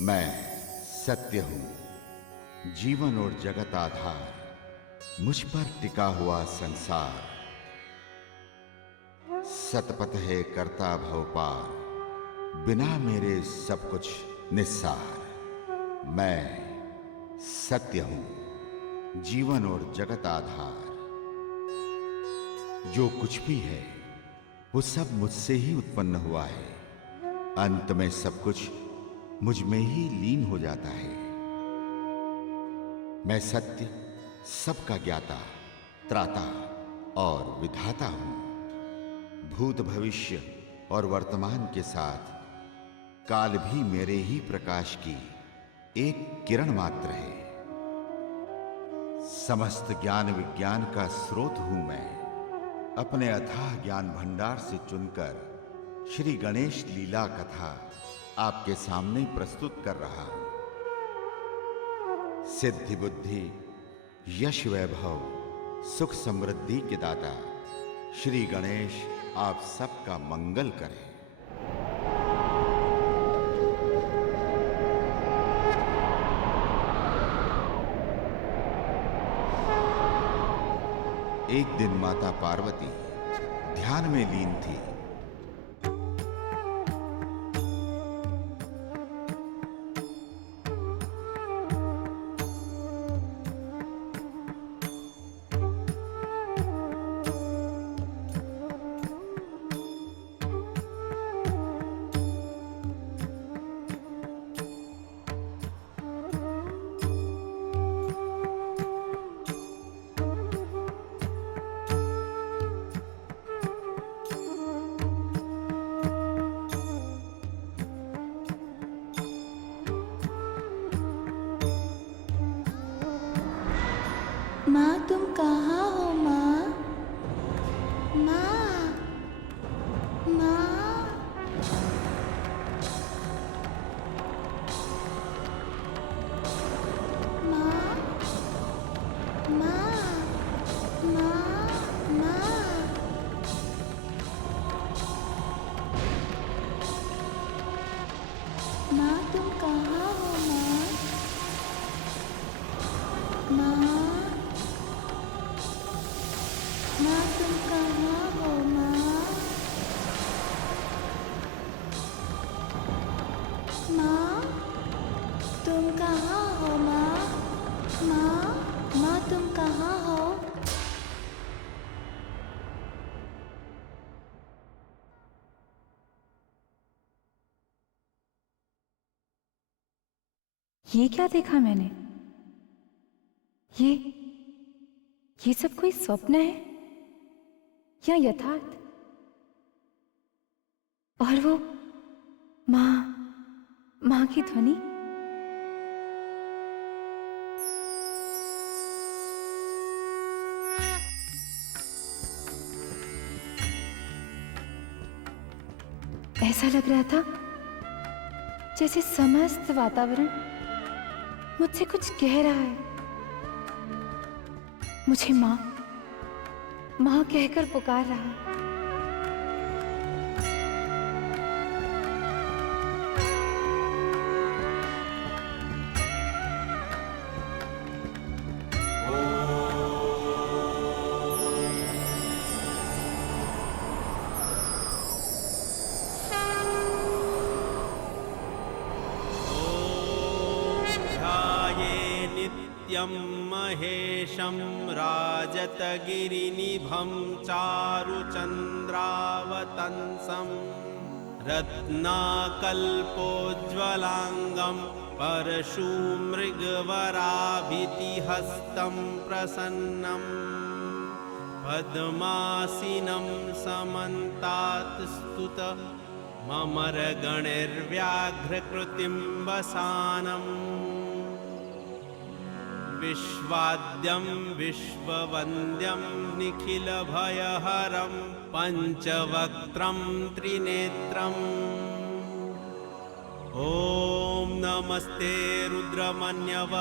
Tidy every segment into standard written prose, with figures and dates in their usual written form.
मैं सत्य हूं, जीवन और जगत आधार, मुझ पर टिका हुआ संसार। सतपथ है करता भव पार, बिना मेरे सब कुछ निस्सार। मैं सत्य हूं, जीवन और जगत आधार। जो कुछ भी है वो सब मुझसे ही उत्पन्न हुआ है। अंत में सब कुछ मुझ में ही लीन हो जाता है। मैं सत्य, सबका ज्ञाता, त्राता और विधाता हूं। भूत भविष्य और वर्तमान के साथ काल भी मेरे ही प्रकाश की एक किरण मात्र है। समस्त ज्ञान विज्ञान का स्रोत हूं मैं। अपने अथाह ज्ञान भंडार से चुनकर श्री गणेश लीला कथा आपके सामने प्रस्तुत कर रहा हूं। सिद्धि बुद्धि, यश वैभव, सुख समृद्धि के दाता श्री गणेश आप सबका मंगल करें। एक दिन माता पार्वती ध्यान में लीन थी। माँ तुम कहाँ हो माँ? माँ, माँ तुम कहाँ हो माँ? माँ तुम कहाँ हो माँ? माँ, माँ तुम कहाँ हो? ये क्या देखा मैंने? ये सब कोई स्वप्न है या यथार्थ? और वो माँ की ध्वनि? ऐसा लग रहा था जैसे समस्त वातावरण मुझसे कुछ कह रहा है। मुझे माँ कहकर पुकार रहा। नित्यं महेशं राजतगिरिनिभं चारुचन्द्रावतंसं रत्नाकल्पोज्ज्वलाङ्गं परशुमृगवराभितिहस्तं प्रसन्नं पद्मासीनं समन्तात् स्तुत ममरगणैर्व्याघ्रकृतिं वसानम् विश्वाद्यं विश्ववन्द्यं निखिलभयहरं पञ्चवक्त्रं त्रिनेत्रम् ॐ नमस्ते रुद्रमन्यव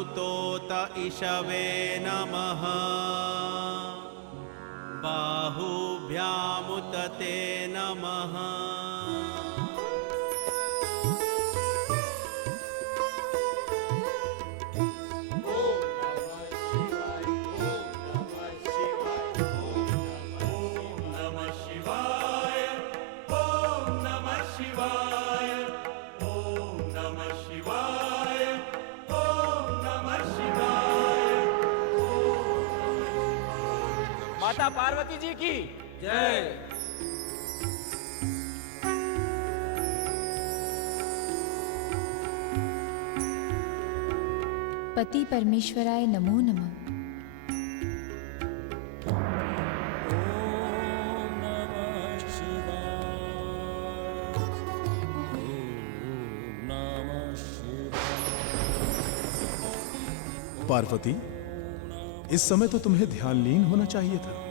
उतोत इषवे नमः बाहुभ्यामुत ते नमः माता पार्वती जी की जय। पति परमेश्वराय नमो नमः। पार्वती, इस समय तो तुम्हें ध्यानलीन होना चाहिए था।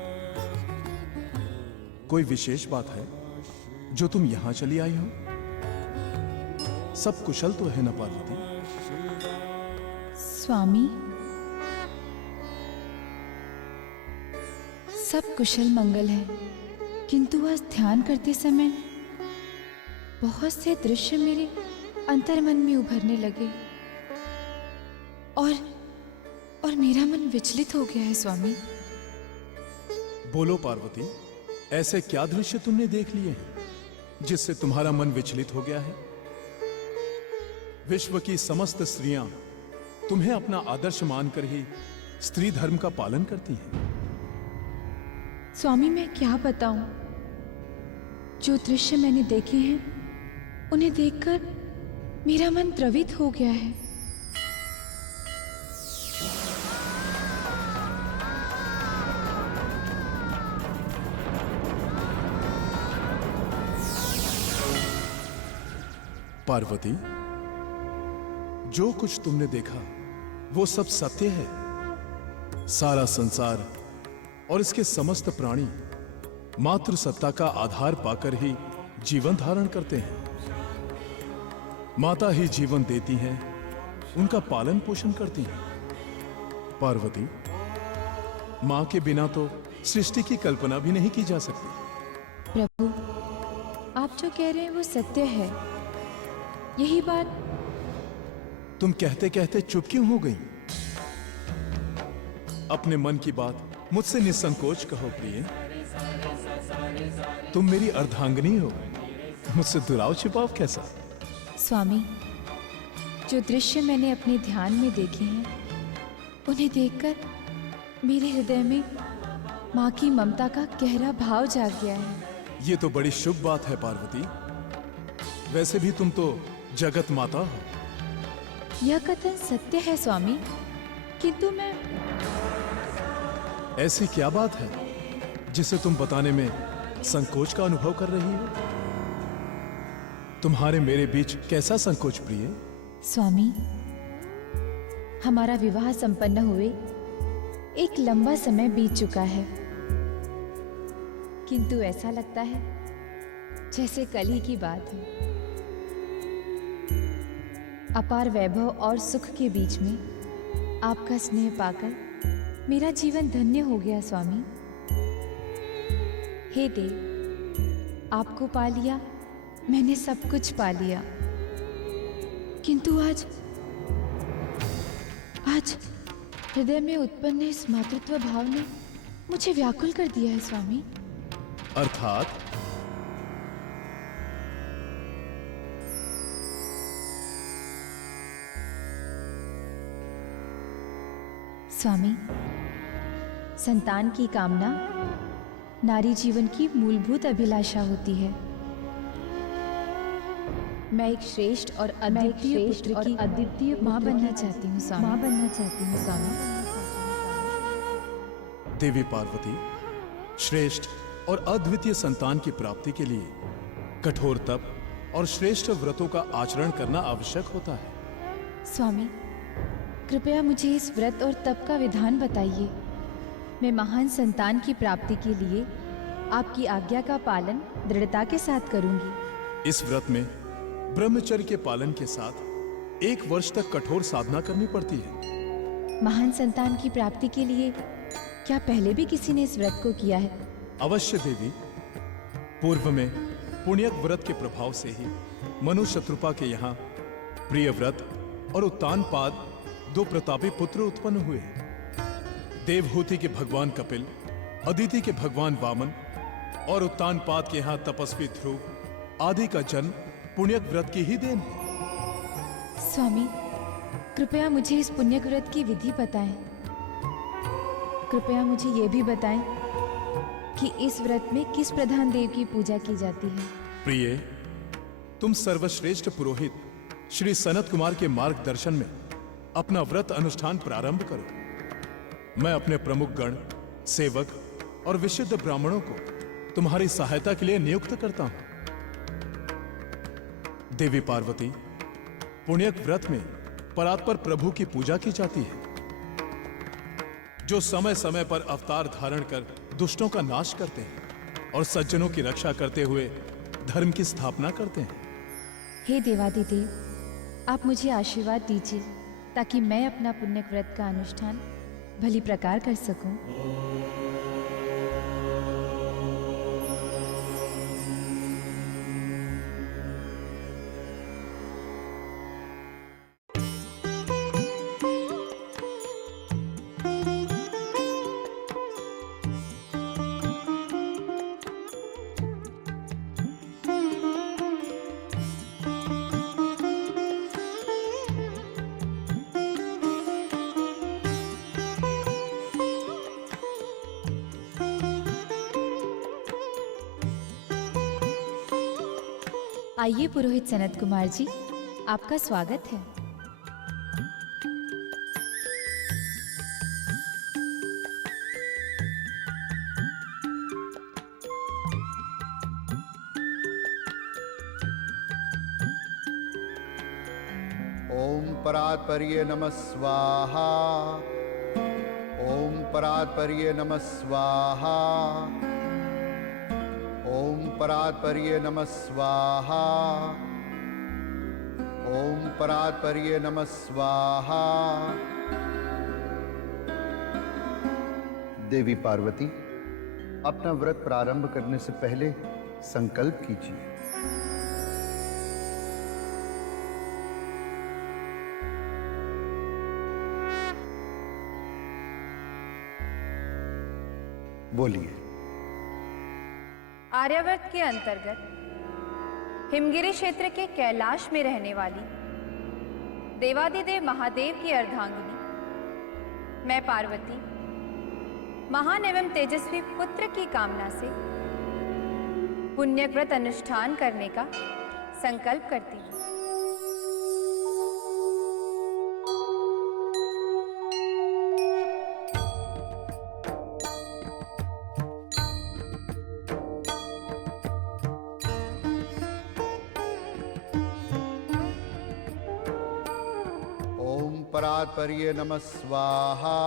कोई विशेष बात है जो तुम यहां चली आई हो? सब कुशल तो है ना पार्वती? स्वामी, सब कुशल मंगल है, किंतु आज ध्यान करते समय बहुत से दृश्य मेरे अंतर्मन में उभरने लगे और मेरा मन विचलित हो गया है स्वामी। बोलो पार्वती, ऐसे क्या दृश्य तुमने देख लिए हैं जिससे तुम्हारा मन विचलित हो गया है? विश्व की समस्त स्त्रियां तुम्हें अपना आदर्श मानकर ही स्त्री धर्म का पालन करती हैं। स्वामी, मैं क्या बताऊं, जो दृश्य मैंने देखे हैं उन्हें देखकर मेरा मन द्रवित हो गया है। पार्वती, जो कुछ तुमने देखा वो सब सत्य है। सारा संसार और इसके समस्त प्राणी मातृ सत्ता का आधार पाकर ही जीवन धारण करते हैं। माता ही जीवन देती हैं, उनका पालन पोषण करती हैं। पार्वती, मां के बिना तो सृष्टि की कल्पना भी नहीं की जा सकती। प्रभु, आप जो कह रहे हैं वो सत्य है, यही बात तुम कहते कहते चुप क्यों हो गई? अपने मन की बात मुझसे निसंकोच कहो प्रिय। तुम मेरी अर्धांगिनी हो, मुझसे दुराव छिपाव कैसा? स्वामी, जो दृश्य मैंने अपने ध्यान में देखे हैं, उन्हें देखकर मेरे हृदय में माँ की ममता का गहरा भाव जाग गया है। ये तो बड़ी शुभ बात है पार्वती। वैसे भी तुम तो जगत माता हो। यह कथन सत्य है स्वामी, किंतु मैं ऐसी क्या बात है जिसे तुम बताने में संकोच का अनुभव कर रही हो? तुम्हारे मेरे बीच कैसा संकोच प्रिय? स्वामी, हमारा विवाह संपन्न हुए एक लंबा समय बीत चुका है, किंतु ऐसा लगता है जैसे कल ही की बात है। अपार वैभव और सुख के बीच में आपका स्नेह पाकर मेरा जीवन धन्य हो गया स्वामी। हे देव, आपको पा लिया, मैंने सब कुछ पा लिया, किंतु आज हृदय में उत्पन्न इस मातृत्व भाव ने मुझे व्याकुल कर दिया है स्वामी। अर्थात स्वामी, संतान की कामना नारी जीवन की मूलभूत अभिलाषा होती है। मैं एक श्रेष्ठ और अद्वितीय पुत्र की अद्वितीय माँ बनना चाहती हूँ स्वामी। देवी पार्वती, श्रेष्ठ और अद्वितीय संतान की प्राप्ति के लिए कठोर तप और श्रेष्ठ व्रतों का आचरण करना आवश्यक होता है। स्वामी, कृपया मुझे इस व्रत और तप का विधान बताइए। मैं महान संतान की प्राप्ति के लिए आपकी आज्ञा का पालन दृढ़ता के साथ करूंगी। इस व्रत में ब्रह्मचर्य के पालन के साथ 1 वर्ष तक कठोर साधना करनी पड़ती है। महान संतान की प्राप्ति के लिए क्या पहले भी किसी ने इस व्रत को किया है? अवश्य देवी। पूर्व में पुण्यक व्रत के प्रभाव से ही मनु शत्रुपा के यहाँ प्रिय व्रत और उत्तानपाद 2 प्रतापी पुत्र उत्पन्न हुए। देवहूति के भगवान कपिल, अदिति के भगवान वामन और उत्तानपाद के यहाँ तपस्वी ध्रुव आदि का जन्म पुण्यक व्रत की ही देन है। स्वामी, कृपया मुझे इस पुण्यक व्रत की विधि बताएं। कृपया मुझे ये भी बताएं कि इस व्रत में किस प्रधान देव की पूजा की जाती है। प्रिय, तुम सर्वश्रेष्ठ पुरोहित श्री सनत कुमार के मार्गदर्शन में अपना व्रत अनुष्ठान प्रारंभ करो। मैं अपने प्रमुख गण, सेवक और विशुद्ध ब्राह्मणों को तुम्हारी सहायता के लिए नियुक्त करता हूं। देवी पार्वती, पुण्यक व्रत में परात्पर प्रभु की पूजा की जाती है, जो समय समय पर अवतार धारण कर दुष्टों का नाश करते हैं और सज्जनों की रक्षा करते हुए धर्म की स्थापना करते हैं। हे देवादिदेव, आप मुझे आशीर्वाद दीजिए ताकि मैं अपना पुण्यक व्रत का अनुष्ठान भली प्रकार कर सकूं। आइए पुरोहित सनत कुमार जी, आपका स्वागत है। ओम परात्पर्ये नमः स्वाहा। ओम परात्पर्ये नमः स्वाहा। ओम परात्पर्ये नमः स्वाहा। ओम परात्पर्ये नमः स्वाहा। देवी पार्वती, अपना व्रत प्रारंभ करने से पहले संकल्प कीजिए। बोलिए। आर्यावर्त के अंतर्गत हिमगिरी क्षेत्र के कैलाश में रहने वाली देवादिदेव महादेव की अर्धांगिनी मैं पार्वती महान एवं तेजस्वी पुत्र की कामना से पुण्यव्रत अनुष्ठान करने का संकल्प करती हूँ। ओम परात्पर्ये नमः स्वाहा।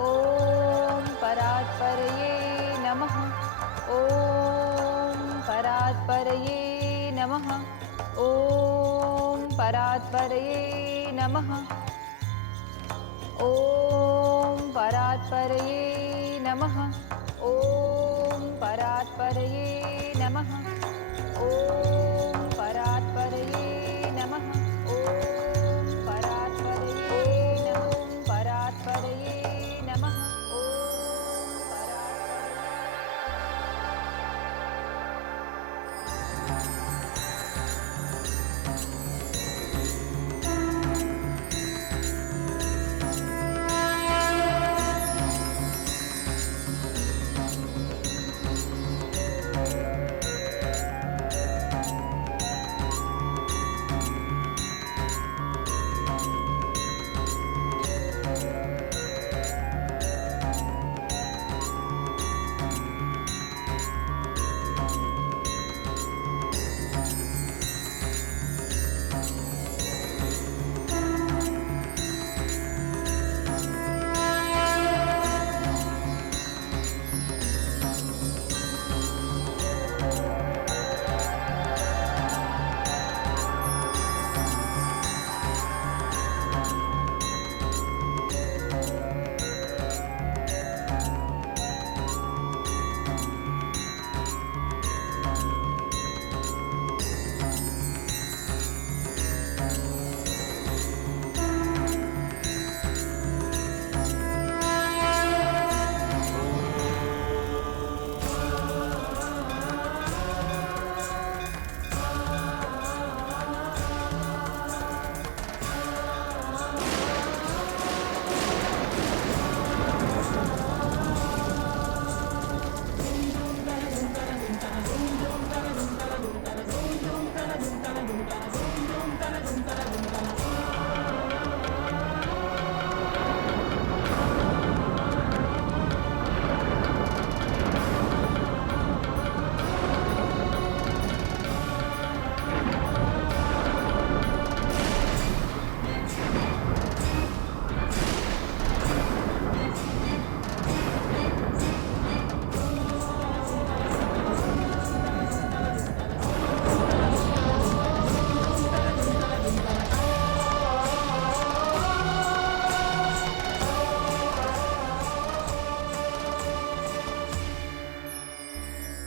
ओम परात्परये नमः। ओम परात्परये नमः। ओम परात्परये नमः। ओम परात्परये नमः। ओम परात्परये नमः। ओम परात्परये नमः। ओम परात्परये ओम परात्परये नमः। ओम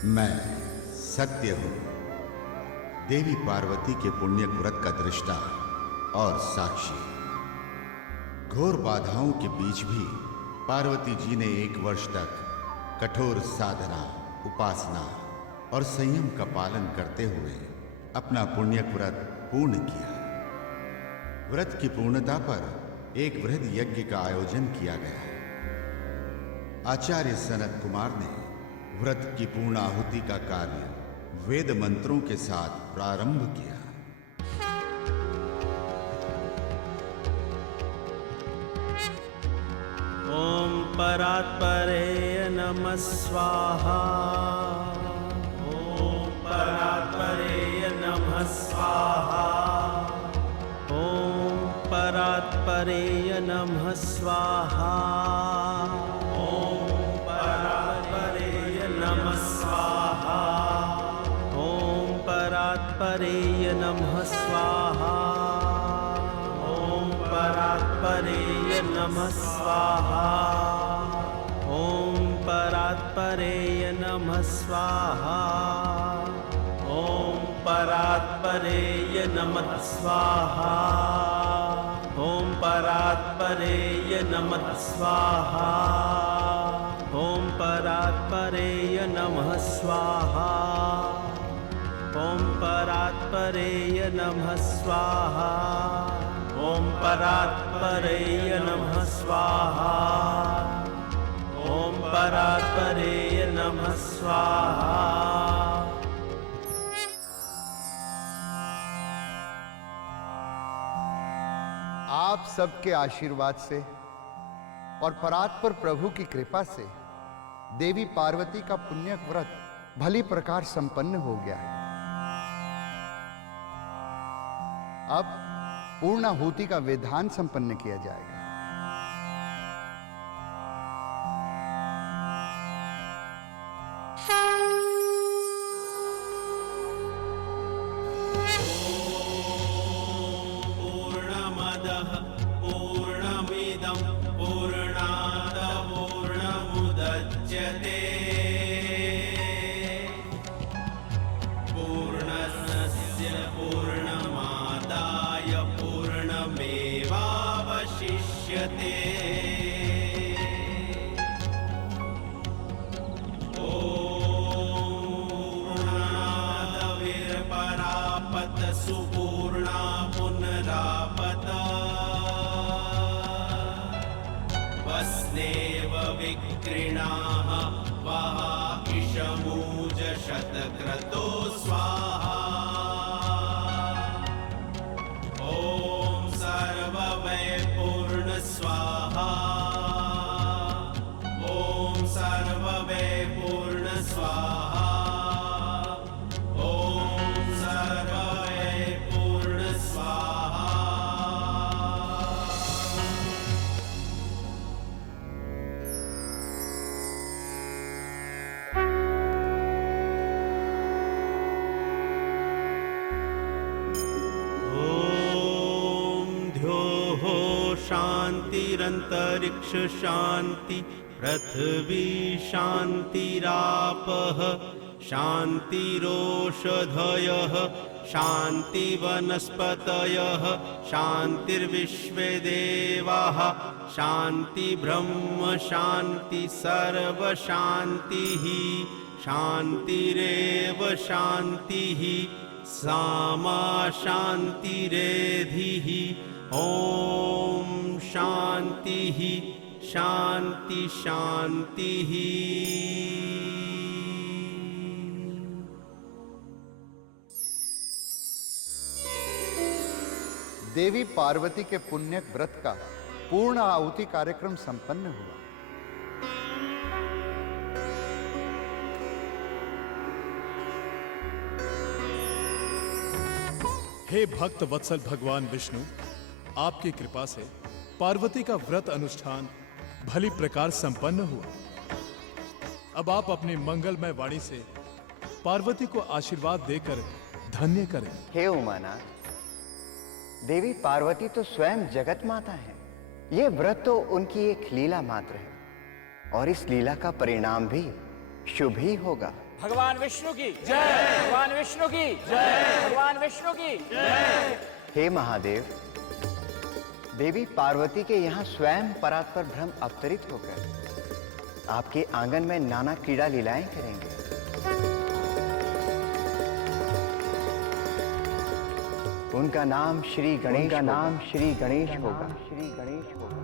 मैं सत्य हूं, देवी पार्वती के पुण्य व्रत का दृष्टा और साक्षी। घोर बाधाओं के बीच भी पार्वती जी ने 1 वर्ष तक कठोर साधना, उपासना और संयम का पालन करते हुए अपना पुण्य व्रत पूर्ण किया। व्रत की पूर्णता पर एक वृहद यज्ञ का आयोजन किया गया। आचार्य सनत कुमार ने व्रत की पूर्ण आहुति का कार्य वेद मंत्रों के साथ प्रारंभ किया। ओम परात्परे नमः स्वाहा। ओम परात्परे नमः स्वाहा। ओम परात्परे नमः स्वाहा। ओम परात्परे नमः स्वाहा। ओम परात्परे नमः स्वाहा। ओम परात्परे नमः स्वाहा। ओम परात्परे नमः स्वाहा। ओम परात्परेय नमः स्वाहा ॐ परात्परेय नमः स्वाहा ॐ परात्परेय नमः स्वाहा ॐ परात्परेय नमः स्वाहा ॐ परात्परेय नमः स्वाहा ॐ परात्परेय नमः स्वाहा। आप सबके आशीर्वाद से और परात्पर प्रभु की कृपा से देवी पार्वती का पुण्य व्रत भली प्रकार संपन्न हो गया है। अब पूर्णाहुति का विधान संपन्न किया जाएगा। पूर्णमदः पूर्णमिदं पूर्णात् पूर्णमुदच्यते पूर्णस्य पूर्णमादाय पूर्णमेवावशिष्यते। पूर्णादविर्परापत सुपूर्णा पुनरापत वस्नेव विक्रीणाः वहाकिशमूज शतक्रतो स्वाहा ॐ सर्ववै पूर्ण स्वाहा ॐ सर्ववै पूर्ण स्वाहा ॐ सर्ववै पूर्ण स्वाहा। ॐ ध्योः शान्तिरन्तरिक्ष शान्ति पृथ्वी शान्तिरापः शान्तिरोषधयः शान्तिवनस्पतयः शान्तिर्विश्वे देवाः शान्तिब्रह्म शान्ति सर्वशान्तिः शान्तिरेव शान्तिः सामा शान्तिरेधिः ॐ शान्तिः शान्ति शान्तिः। देवी पार्वती के पुण्य व्रत का पूर्ण आहुति कार्यक्रम संपन्न हुआ। हे भक्त वत्सल भगवान विष्णु, आपकी कृपा से पार्वती का व्रत अनुष्ठान भली प्रकार संपन्न हुआ। अब आप अपनी मंगलमय वाणी से पार्वती को आशीर्वाद देकर धन्य करें। हे उमानाथ, देवी पार्वती तो स्वयं जगत माता है। ये व्रत तो उनकी एक लीला मात्र है और इस लीला का परिणाम भी शुभ ही होगा। भगवान विष्णु की जय, भगवान विष्णु की जय, भगवान विष्णु की जय। हे महादेव, देवी पार्वती के यहाँ स्वयं परात्पर ब्रह्म अवतरित होकर आपके आंगन में नाना क्रीड़ा लीलाएं करेंगे। उनका नाम श्री गणेश, उनका नाम श्री गणेश होगा, श्री गणेश होगा।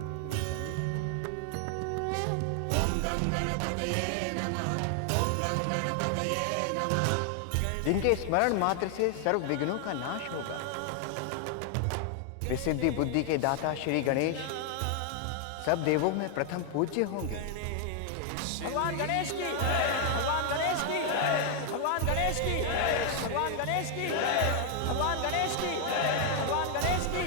जिनके स्मरण मात्र से सर्व विघ्नों का नाश होगा। विसिद्धि बुद्धि के दाता श्री गणेश सब देवों में प्रथम पूज्य होंगे। भगवान गणेश की, भगवान गणेश की, भगवान गणेश की, भगवान गणेश की, भगवान गणेश की, भगवान गणेश की।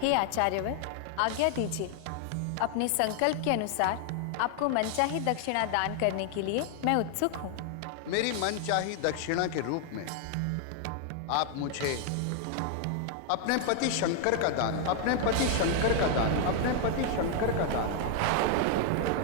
हे आचार्यवर, आज्ञा दीजिए। अपने संकल्प के अनुसार आपको मनचाही दक्षिणा दान करने के लिए मैं उत्सुक हूँ। मेरी मनचाही दक्षिणा के रूप में आप मुझे अपने पति शंकर का दान, अपने पति शंकर का दान, अपने पति शंकर का दान।